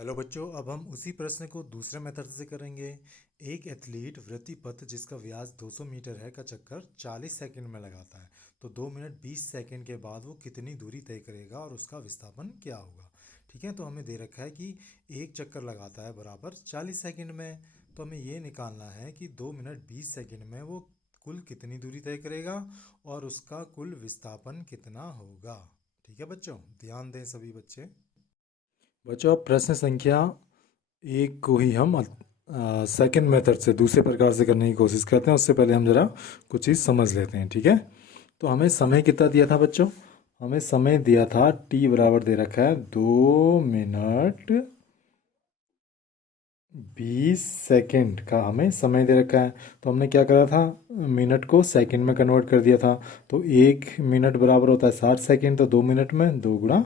Hello बच्चों, अब हम उसी प्रश्न को दूसरे मेथड से करेंगे। एक एथलीट वृत्ति पथ जिसका व्यास 200 मीटर है का चक्कर 40 सेकंड में लगाता है, तो 2 मिनट 20 सेकंड के बाद वो कितनी दूरी तय करेगा और उसका विस्थापन क्या होगा। ठीक है, तो हमें दे रखा है कि एक चक्कर लगाता है बराबर 40 सेकंड में। तो हमें ये निकालना है कि 2 मिनट 20 सेकंड में वो कुल कितनी दूरी तय करेगा और उसका कुल विस्थापन कितना होगा। ठीक है बच्चों, ध्यान दें सभी बच्चे। बच्चों, अब प्रश्न संख्या एक को ही हम सेकंड मेथड से दूसरे प्रकार से करने की कोशिश करते हैं। उससे पहले हम ज़रा कुछ चीज़ समझ लेते हैं। ठीक है, तो हमें समय कितना दिया था बच्चों? हमें समय दिया था टी बराबर दे रखा है 2 मिनट 20 सेकंड का हमें समय दे रखा है। तो हमने क्या करा था, मिनट को सेकंड में कन्वर्ट कर दिया था। तो 1 मिनट बराबर होता है 60 सेकंड, तो 2 मिनट में 2 गुणा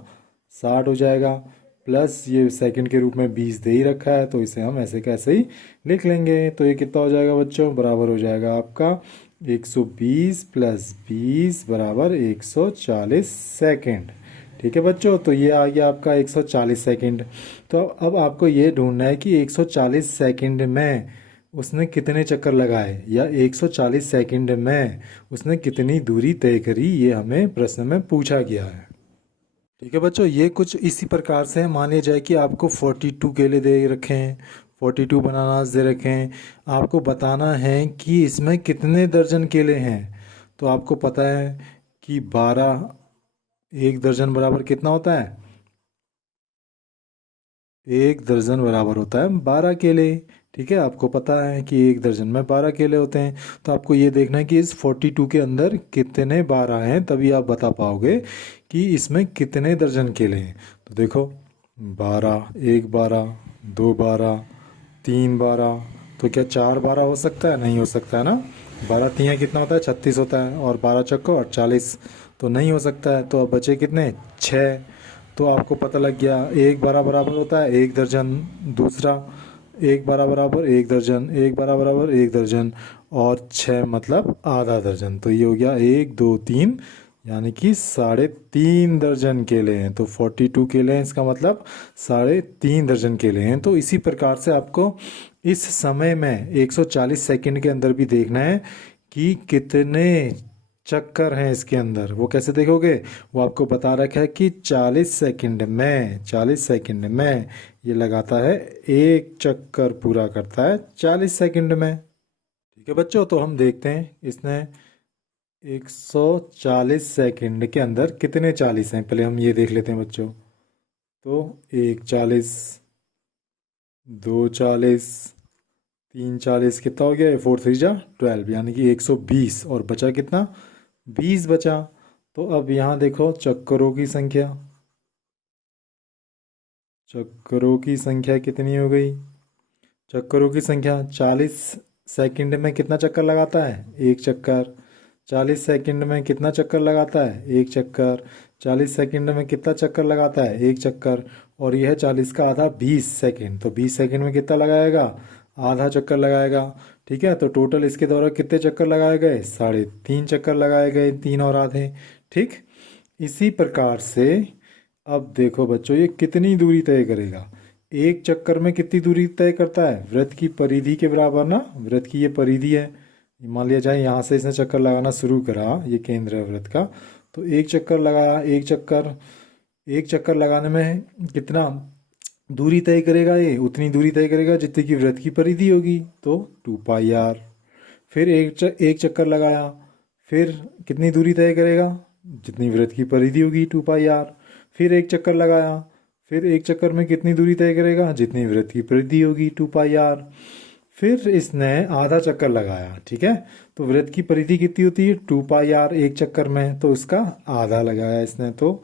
60 हो जाएगा। प्लस ये सेकंड के रूप में 20 दे ही रखा है, तो इसे हम ऐसे कैसे ही लिख लेंगे। तो ये कितना हो जाएगा बच्चों? बराबर हो जाएगा आपका 120 प्लस 20 बराबर 140 सेकंड। ठीक है बच्चों, तो ये आ गया आपका 140 सेकंड। तो अब आपको ये ढूंढना है कि 140 सेकंड में उसने कितने चक्कर लगाए, या 140 सेकंड में उसने कितनी दूरी तय करी, ये हमें प्रश्न में पूछा गया है। ठीक है बच्चों, ये कुछ इसी प्रकार से है। मान लिया जाए कि आपको 42 केले दे रखे हैं, 42 बनानास दे रखे हैं। आपको बताना है कि इसमें कितने दर्जन केले हैं। तो आपको पता है कि 12, 1 दर्जन बराबर कितना होता है? 1 दर्जन बराबर होता है 12 केले। ठीक है, आपको पता है कि 1 दर्जन में 12 केले होते हैं। तो आपको ये देखना है कि इस 42 के अंदर कितने 12 हैं, तभी आप बता पाओगे कि इसमें कितने दर्जन केले हैं। तो देखो, 12, 1 12, 2 12, 3 12। तो क्या 4 12 हो सकता है? नहीं हो सकता है ना। 12 तियाँ कितना होता है? 36 होता है, और 12 चक्को 48। तो नहीं हो सकता है। तो अब बचे कितने? 6। तो आपको पता लग गया, 1 12 बराबर होता है 1 दर्जन। दूसरा, 1 12 बराबर 1 दर्जन, 1 12 बराबर 1 दर्जन, और 6 मतलब आधा दर्जन। तो ये हो गया 1 2 3, यानी कि 3.5 दर्जन केले हैं। तो 42 केले हैं, इसका मतलब 3.5 दर्जन केले हैं। तो इसी प्रकार से आपको इस समय में 140 सेकंड के अंदर भी देखना है कि कितने चक्कर हैं इसके अंदर। वो कैसे देखोगे? वो आपको बता रखा है कि 40 सेकंड में ये लगाता है, एक चक्कर पूरा करता है 40 सेकंड में। ठीक है बच्चों, तो हम देखते हैं इसने 140 सेकंड के अंदर कितने 40 हैं। पहले हम ये देख लेते हैं बच्चों। तो 1 40, 2 40, 3 40, कितना हो गया? 4 3 जा 12, यानी कि 120। और बचा कितना? 20 बचा। तो अब यहाँ देखो चक्करों की संख्या। चक्करों की संख्या कितनी हो गई? चक्करों की संख्या 40 सेकंड में कितना चक्कर लगाता है? एक चक्कर। 40 सेकंड में कितना चक्कर लगाता है? एक चक्कर। 40 सेकंड में कितना चक्कर लगाता है? एक चक्कर। और यह 40 का आधा 20 सेकंड, तो 20 सेकंड में कितना लगाएगा? आधा चक्कर लगाएगा। ठीक है, तो टोटल इसके द्वारा कितने चक्कर लगाए गए? 3.5 चक्कर लगाए गए, 3 और आधे। ठीक, इसी प्रकार से अब देखो बच्चों, ये कितनी दूरी तय करेगा। एक चक्कर में कितनी दूरी तय करता है? वृत्त की परिधि के बराबर ना। वृत्त की ये परिधि है। मान लिया जाए यहाँ से इसने चक्कर लगाना शुरू करा, ये केंद्र है वृत्त का। तो एक चक्कर लगाया, एक चक्कर लगाने में कितना दूरी तय करेगा? ये उतनी दूरी तय करेगा जितनी की वृत्त की परिधि होगी, तो 2 पाई आर। फिर एक चक्कर लगाया, फिर कितनी दूरी तय करेगा? जितनी वृत्त की परिधि होगी, 2 पाई आर। फिर एक चक्कर लगाया, फिर एक चक्कर में कितनी दूरी तय करेगा? जितनी वृत्त की परिधि होगी, 2 पाई आर। फिर इसने आधा चक्कर लगाया। ठीक है, तो वृत्त की परिधि कितनी होती है? 2 पाई आर एक चक्कर में, तो इसका आधा लगाया इसने। तो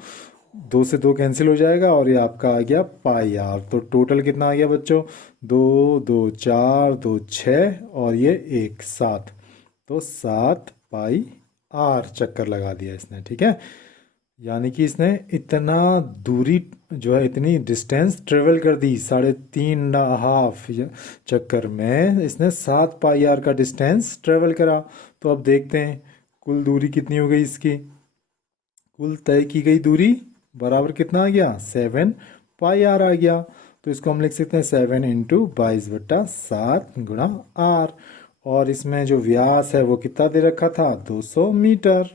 2 से 2 कैंसिल हो जाएगा, और ये आपका आ गया पाई आर। तो टोटल कितना आ गया बच्चों? 2 2 4 2 6, और ये 1 7। तो 7 पाई आर चक्कर लगा दिया इसने। ठीक है, यानी कि इसने इतना दूरी जो है, इतनी डिस्टेंस ट्रेवल कर दी, 3.5 चक्कर में इसने 7 पाई आर का डिस्टेंस ट्रेवल करा। तो अब देखते हैं कुल दूरी कितनी हो गई इसकी। कुल तय की गई दूरी बराबर कितना आ गया? 7 पाई आर आ गया। तो इसको हम लिख सकते हैं 7 इंटू 22/7 गुणा आर। और इसमें जो व्यास है वो कितना दे रखा था, 200 मीटर।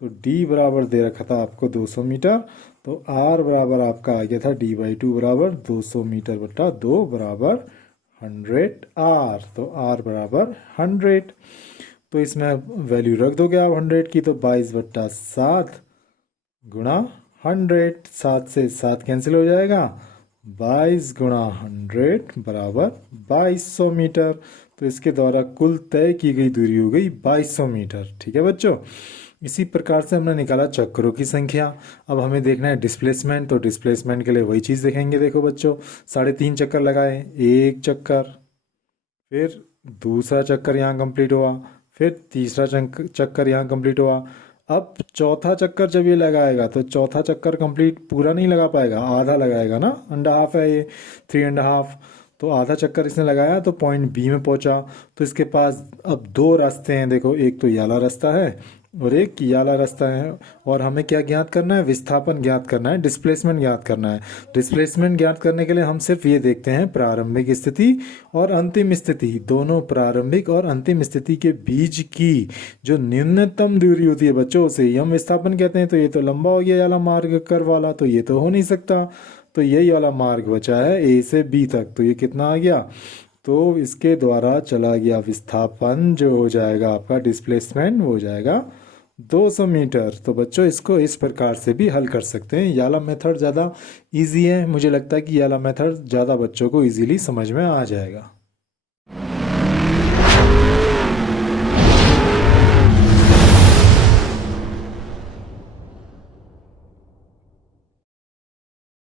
तो डी बराबर दे रखा था आपको 200 मीटर। तो आर बराबर आपका आ गया था d/2 बराबर 200 मीटर बटा 2 बराबर 100 आर। तो आर बराबर 100। तो इसमें वैल्यू रख दोगे आप 100 की, तो 22/7 गुणा 100, 7 से 7 कैंसिल हो जाएगा, 22 गुणा 100 बराबर 2200 मीटर। तो इसके द्वारा कुल तय की गई दूरी हो गई 2200 मीटर। ठीक है बच्चों, इसी प्रकार से हमने निकाला चक्करों की संख्या। अब हमें देखना है डिस्प्लेसमेंट, तो डिस्प्लेसमेंट के लिए वही चीज़ देखेंगे। देखो बच्चों, 3.5 चक्कर लगाए, एक चक्कर, फिर दूसरा चक्कर यहाँ कंप्लीट हुआ, फिर तीसरा चक्कर यहाँ कंप्लीट हुआ। अब चौथा चक्कर जब ये लगाएगा तो चौथा चक्कर कंप्लीट पूरा नहीं लगा पाएगा, आधा लगाएगा ना, अंडर हाफ है ये, 3.5। तो आधा चक्कर इसने लगाया तो पॉइंट बी में पहुंचा। तो इसके पास अब दो रास्ते हैं, देखो, एक तो ये वाला रास्ता है और एक ये वाला रास्ता है। और हमें क्या ज्ञात करना है, विस्थापन ज्ञात करना है, डिस्प्लेसमेंट ज्ञात करना है। डिस्प्लेसमेंट ज्ञात करने के लिए हम सिर्फ ये देखते हैं प्रारंभिक स्थिति और अंतिम स्थिति, दोनों प्रारंभिक और अंतिम स्थिति के बीच की जो न्यूनतम दूरी होती है बच्चों, उसे ही हम विस्थापन कहते हैं। तो ये तो लंबा हो गया वाला मार्ग कर्व वाला, तो ये तो हो नहीं सकता। तो यही वाला मार्ग बचा है ए से बी तक। तो ये कितना आ गया, तो इसके द्वारा चला गया विस्थापन जो हो जाएगा आपका डिस्प्लेसमेंट, वो हो जाएगा 200 मीटर। तो बच्चों इसको इस प्रकार से भी हल कर सकते हैं। ये वाला मेथड ज़्यादा इजी है, मुझे लगता है कि ये वाला मेथड ज़्यादा बच्चों को इजीली समझ में आ जाएगा।